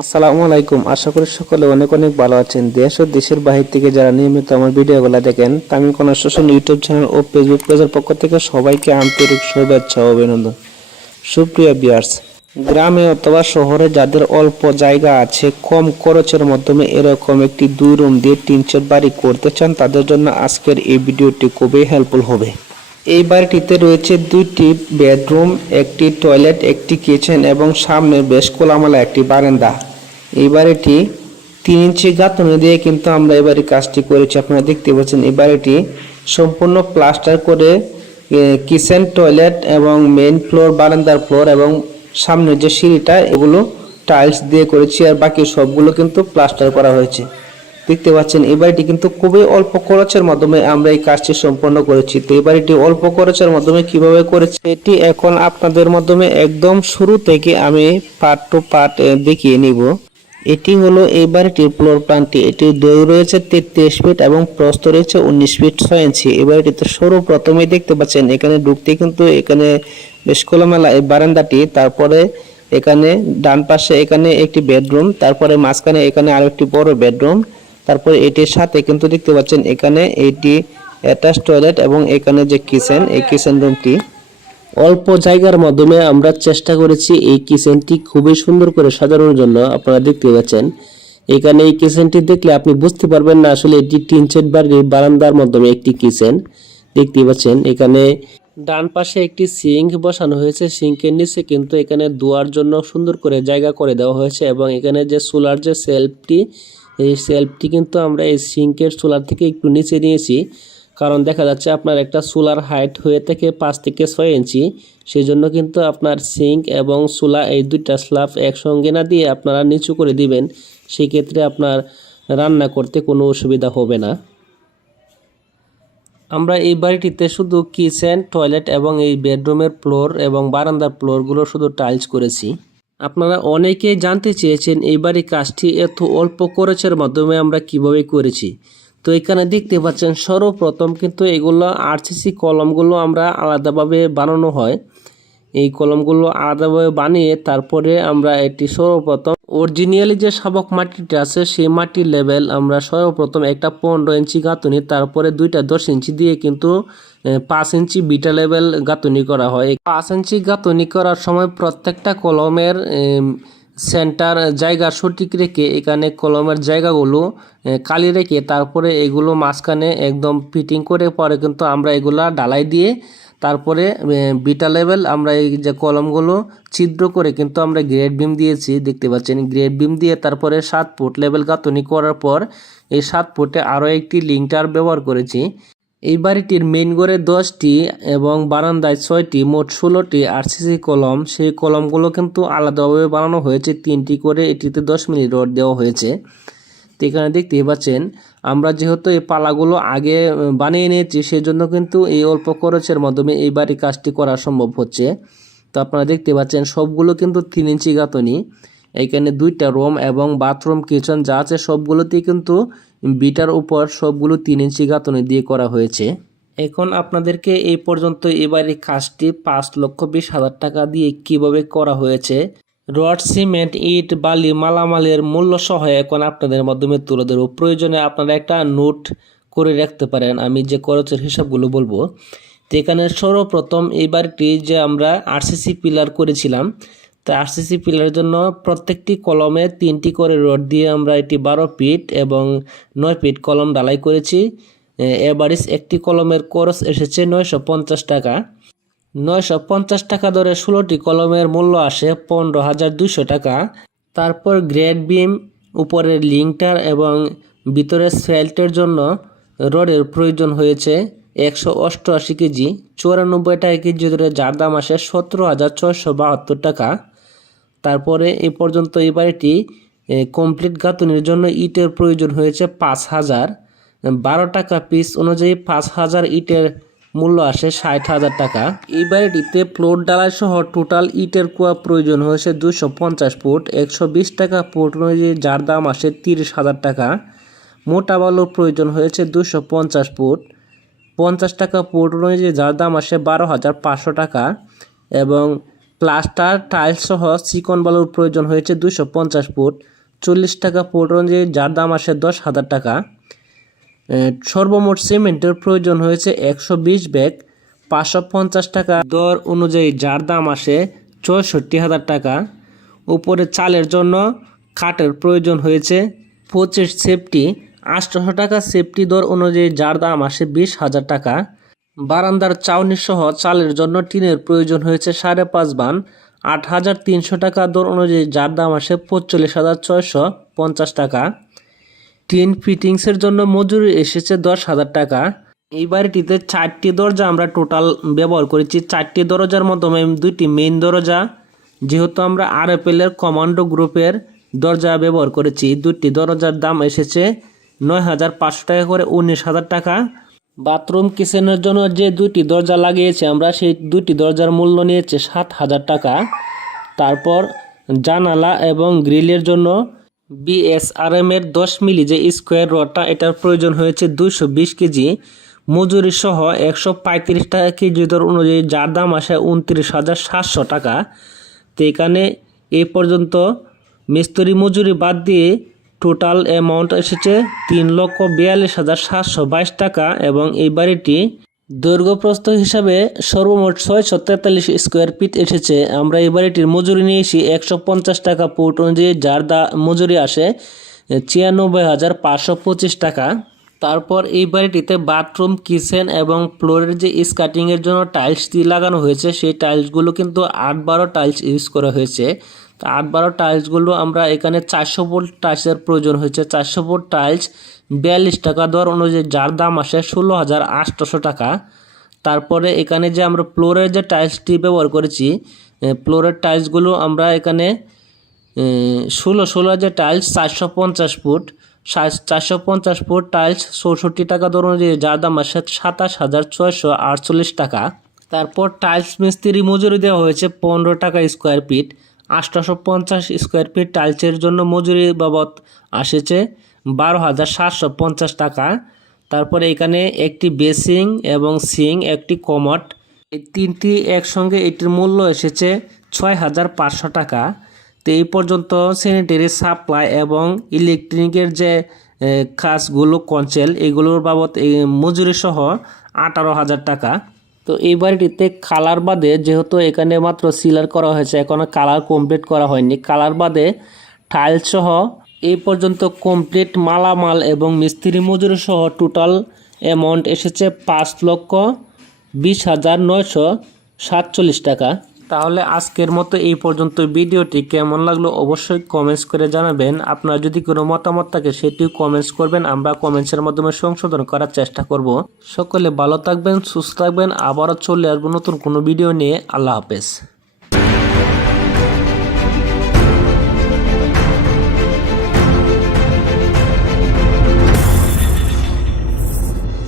আসসালামু আলাইকুম। আশা করি সকলে অনেক অনেক ভালো আছেন। দেশ ও দেশের বাহির থেকে যারা নিয়মিত আমার ভিডিওগুলো দেখেন, তামিম কনভারসেশন ইউটিউব চ্যানেল ও ফেসবুক পেজের পক্ষ থেকে সবাইকে আন্তরিক শুভেচ্ছা ও অভিনন্দন। সুপ্রিয় ভিউয়ার্স, গ্রামে অথবা শহরে যাদের অল্প জায়গা আছে, কম খরচের মাধ্যমে এরকম একটি 2 রুম দিয়ে টিন শেড বাড়ি করতে চান, তাদের জন্য আজকের এই ভিডিওটি খুবই হেল্পফুল হবে। এই বাড়িটিতে রয়েছে 2টি বেডরুম, একটি টয়লেট, একটি কিচেন এবং সামনে বেশ খোলামেলা একটি বারান্দা। এই বাড়িটি 3 ইঞ্চি গাঁথনি দিয়ে কিন্তু আমরা এই বাড়ির কাজটি করেছি। আপনারা দেখতে পাচ্ছেন এই বাড়িটি সম্পূর্ণ প্লাস্টার করে কিচেন, টয়লেট এবং মেইন ফ্লোর, বারান্দার ফ্লোর এবং সামনের যে সিঁড়িটা এগুলো টাইলস দিয়ে করেছি, আর বাকি সবগুলো কিন্তু প্লাস্টার করা হয়েছে। দেখতে পাচ্ছেন এই বাড়িটি কিন্তু খুবই অল্প খরচের মাধ্যমে আমরা এই কাজটি সম্পন্ন করেছি। তো এই বাড়িটি অল্প খরচের মাধ্যমে কিভাবে করেছি এটি এখন আপনাদের মাধ্যমে একদম শুরু থেকে আমি পার্ট টু পার্ট দেখিয়ে নিব। এটি হলো এই বাড়িটির ফ্লোর প্ল্যানটি। এটির দৈর্ঘ্য রয়েছে 33 ফিট এবং প্রস্থ রয়েছে 19 ফিট 6 ইঞ্চি। এই বাড়িটিতে সর্বপ্রথমেই দেখতে পাচ্ছেন এখানে ঢুকতে কিন্তু এখানে বেশ খোলামেলা এই বারান্দাটি, তারপরে এখানে ডান পাশে এখানে একটি বেডরুম, তারপরে মাঝখানে এখানে আরো একটি বড় বেডরুম, তারপরে এটির সাথে কিন্তু দেখতে পাচ্ছেন এখানে এটি অ্যাটাচ টয়লেট এবং এখানে যে কিচেন, এই কিচেন রুমটি অল্প জায়গার মাধ্যমে আমরা চেষ্টা করেছি এই কিচেনটি খুবই সুন্দর করে সাজানোর জন্য। আপনারা দেখতে পাচ্ছেন এখানে এই কিচেনটি দেখলে আপনি বুঝতে পারবেন না আসলে এটি টিন শেড বাড়ির বারান্দার মাধ্যমে একটি কিচেন। দেখতে পাচ্ছেন এখানে ডান পাশে একটি সিঙ্ক বসানো হয়েছে, সিঙ্কের নিচে কিন্তু এখানে ধোয়ার জন্য সুন্দর করে জায়গা করে দেওয়া হয়েছে এবং এখানে যে সোলার যে সেলফটি, এই সেলফটি কিন্তু আমরা এই সিঙ্কের সোলার থেকে একটু নিচে নিয়েছি, কারণ দেখা যাচ্ছে আপনার একটা সোলার হাইট হয়ে থেকে 5 থেকে 6 ইঞ্চি। সেই জন্য কিন্তু আপনার সিঙ্ক এবং সোলার এই দুইটা স্ল্যাব একসঙ্গে না দিয়ে আপনারা নিচু করে দিবেন, সেই ক্ষেত্রে আপনার রান্না করতে কোনো অসুবিধা হবে না। আমরা এই বাড়িটিতে শুধু কিচেন, টয়লেট এবং এই বেডরুমের ফ্লোর এবং বারান্দার ফ্লোরগুলো শুধু টাইলস করেছি। আপনারা অনেকেই জানতে চেয়েছেন এই বাড়ির কাজটি এত অল্প খরচের মাধ্যমে আমরা কিভাবে করেছি। তো এখানে দেখতে পাচ্ছেন সর্বপ্রথম কিন্তু এগুলো আরসিসি কলমগুলো আমরা আলাদাভাবে বানানো হয়। এই কলমগুলো আলাদাভাবে বানিয়ে তারপরে আমরা এটি সর্বপ্রথম অরিজিনালি যে শাবক মাটিটা আছে সেই মাটির লেভেল আমরা সর্বপ্রথম একটা 15 ইঞ্চি গাঁথনি, তারপরে দুইটা 10 ইঞ্চি দিয়ে কিন্তু 5 ইঞ্চি বিটা লেভেল গাঁথনি করা হয়। 5 ইঞ্চি গাঁথনি করার সময় প্রত্যেকটা কলমের সেন্টার জায়গা সঠিক রেখে এখানে কলমের জায়গাগুলো কালি রেখে তারপরে এগুলো মাঝখানে একদম ফিটিং করে পরে কিন্তু আমরা এগুলা ঢালাই দিয়ে তারপরে বিটা লেভেল আমরা এই যে কলমগুলো ছিদ্র করে কিন্তু আমরা গ্রেড বিম দিয়েছি। দেখতে পাচ্ছেন গ্রেড বিম দিয়ে তারপরে 7 ফুট লেভেল গাঁথনি করার পর এই 7 ফুটে আরও একটি লিঙ্কটার ব্যবহার করেছি। এই বাড়িটির মেইন ঘরে 10টি এবং বারান্দায় 6টি, মোট 16টি আরসিসি কলম। সেই কলমগুলো কিন্তু আলাদাভাবে বানানো হয়েছে 3টি করে, এটিতে 10 মিলি রড দেওয়া হয়েছে। তো এখানে দেখতেই পাচ্ছেন আমরা যেহেতু এই পালাগুলো আগে বানিয়ে নিয়েছি সেজন্য কিন্তু এই অল্প খরচের মাধ্যমে এই বাড়ির কাজটি করা সম্ভব হচ্ছে। তো আপনারা দেখতে পাচ্ছেন সবগুলো কিন্তু 3 ইঞ্চি গাঁথনি। এখানে 2টা রুম এবং বাথরুম, কিচেন যা আছে সবগুলোতেই কিন্তু বিটার উপর সবগুলো 3 ইঞ্চি গাঁথনি দিয়ে করা হয়েছে। এখন আপনাদেরকে এই পর্যন্ত এবারে কাজটি 5,20,000 টাকা দিয়ে কিভাবে করা হয়েছে, রড, সিমেন্ট, ইট, বালি, মালামালের মূল্য সহ এখন আপনাদের মাধ্যমে তুলে ধরব। প্রয়োজনে আপনারা একটা নোট করে রাখতে পারেন, আমি যে খরচের হিসাবগুলো বলবো। তো এখানে সর্বপ্রথম এই বাড়িটি যে আমরা আরসিসি পিলার করেছিলাম, তো আরসিসি পিলারের জন্য প্রত্যেকটি কলমে 3টি করে রড দিয়ে আমরা এটি 12 ফিট এবং 9 ফিট কলম ঢালাই করেছি। এভারেজ একটি কলমের খরচ এসেছে 950 টাকা। 950 টাকা ধরে 16টি কলমের মূল্য আসে 15,200 টাকা। তারপর গ্রেড বিম, উপরের লিঙ্কটার এবং ভিতরের স্ফেল্টের জন্য রডের প্রয়োজন হয়েছে 188 কেজি, 94 টাকা কেজি ধরে, যার দাম আসে 17,672 টাকা। তারপরে এ পর্যন্ত এই বাড়িটি কমপ্লিট গাঁথনির জন্য ইটের প্রয়োজন হয়েছে 5,000। 12 টাকা পিস অনুযায়ী 5,000 ইটের মূল্য আসে 60,000 টাকা। এই বাড়িটিতে ফ্লোর ঢালাই সহ টোটাল ইটের কুয়া প্রয়োজন হয়েছে 250 ফুট, 120 টাকা ফুট অনুযায়ী, যার দাম আসে 30,000 টাকা। মোটা বালুর প্রয়োজন হয়েছে 250 ফুট, 50 টাকা ফুট অনুযায়ী, যার দাম আসে 12,500 টাকা। এবং প্লাস্টার টাইলস সহ চিকন বালুর প্রয়োজন হয়েছে 250 ফুট, 40 টাকা ফুট অনুযায়ী, যার দাম আসে 10,000 টাকা। সর্বমোট সিমেন্টের প্রয়োজন হয়েছে 120 ব্যাগ, 550 টাকা দর অনুযায়ী, যার দাম আসে 64,000 টাকা। উপরে চালের জন্য কাঠের প্রয়োজন হয়েছে 25 সেফটি, 800 টাকা সেফটি দর অনুযায়ী, যার দাম আসে 20,000 টাকা। বারান্দার চাউনি সহ চালের জন্য টিনের প্রয়োজন হয়েছে 5.5 বান, 8,300 টাকা দর অনুযায়ী, যার দাম আসে 45,650 টাকা। টিন ফিটিংসের জন্য মজুরি এসেছে 10,000 টাকা। এই বাড়িটিতে 4টি দরজা আমরা টোটাল ব্যবহার করেছি। 4টি দরজার মাধ্যমে 2টি মেইন দরজা, যেহেতু আমরা RFL এর কমান্ডো গ্রুপের দরজা ব্যবহার করেছি, 2টি দরজার দাম এসেছে 9,500 টাকা করে, 19,000 টাকা। বাথরুম কিচেনের জন্য যে 2টি দরজা লাগিয়েছি আমরা, সেই 2টি দরজার মূল্য নিয়েছে 7,000 টাকা। তারপর জানালা এবং গ্রিলের জন্য BSRM এর 10 মিলি যে স্কোয়ার রডটা, এটার প্রয়োজন হয়েছে 220 কেজি, মজুরি সহ 135 টাকা কেজি দর অনুযায়ী, যার দাম আসে 29,700 টাকা। তো এখানে এই পর্যন্ত মিস্ত্রি মজুরি বাদ দিয়ে টোটাল অ্যামাউন্ট এসেছে 3,42,722 টাকা। এবং এই বাড়িটি দৈর্ঘ্যপ্রস্থ হিসাবে সর্বমোট 643 স্কোয়ার ফিট এসেছে। আমরা এই বাড়িটির মজুরি নিয়েছি 150 টাকা ফুট অনুযায়ী, যার মজুরি আসে 96,525 টাকা। তারপর এই বাড়িটিতে বাথরুম, কিচেন এবং ফ্লোরের যে স্কার্টিংয়ের জন্য টাইলস দিয়ে লাগানো হয়েছে, সেই টাইলসগুলো কিন্তু 8-12 টাইলস ইউজ করা হয়েছে। তো 8-12 টাইলসগুলো আমরা এখানে 400 ফুট টাইলসের প্রয়োজন হয়েছে। 400 ফুট টাইলস 42 টাকা দর অনুযায়ী, যার দাম আসে 16,800 টাকা। তারপরে এখানে যে আমরা ফ্লোরের যে টাইলসটি ব্যবহার করেছি, ফ্লোরের টাইলসগুলো আমরা এখানে 16 যে টাইলস 450 ফুট, 450 ফুট টাইলস 64 টাকা দর অনুযায়ী, যার দাম আসে 27,648 টাকা। তারপর টাইলস মিস্ত্রি মজুরি দেওয়া হয়েছে 15 টাকা স্কোয়ার ফিট। 850 স্কোয়ার ফিট টাইলসের জন্য মজুরি বাবদ আসেছে 12,750 টাকা। তারপরে এখানে একটি বেসিং এবং সিং, একটি কমোড, এই 3টি একসঙ্গে, এটির মূল্য এসেছে 6,500 টাকা। তো এই পর্যন্ত স্যানিটারি সাপ্লাই এবং ইলেকট্রিকের যে কাজগুলো, কনসেল, এগুলোর বাবদ মজুরি সহ 18,000 টাকা। তো এই বাড়িটিতে কালার বাদে, যেহেতু এখানে মাত্র সিলার করা হয়েছে, এখনও কালার কমপ্লিট করা হয়নি, কালার বাদে টাইলস সহ এই পর্যন্ত কমপ্লিট মালামাল এবং মিস্ত্রি মজুরি সহ টোটাল অ্যামাউন্ট এসেছে 5,20,947 টাকা। তাহলে আজকের মতো এই পর্যন্ত। ভিডিওটি কেমন লাগলো অবশ্যই কমেন্টস করে জানাবেন। আপনার যদি কোনো মতামত থাকে সেটিও কমেন্টস করবেন, আমরা কমেন্টসের মাধ্যমে সংশোধন করার চেষ্টা করব। সকলে ভালো থাকবেন, সুস্থ থাকবেন। আবারও চলে আসবো নতুন কোনো ভিডিও নিয়ে। আল্লাহ হাফেজ।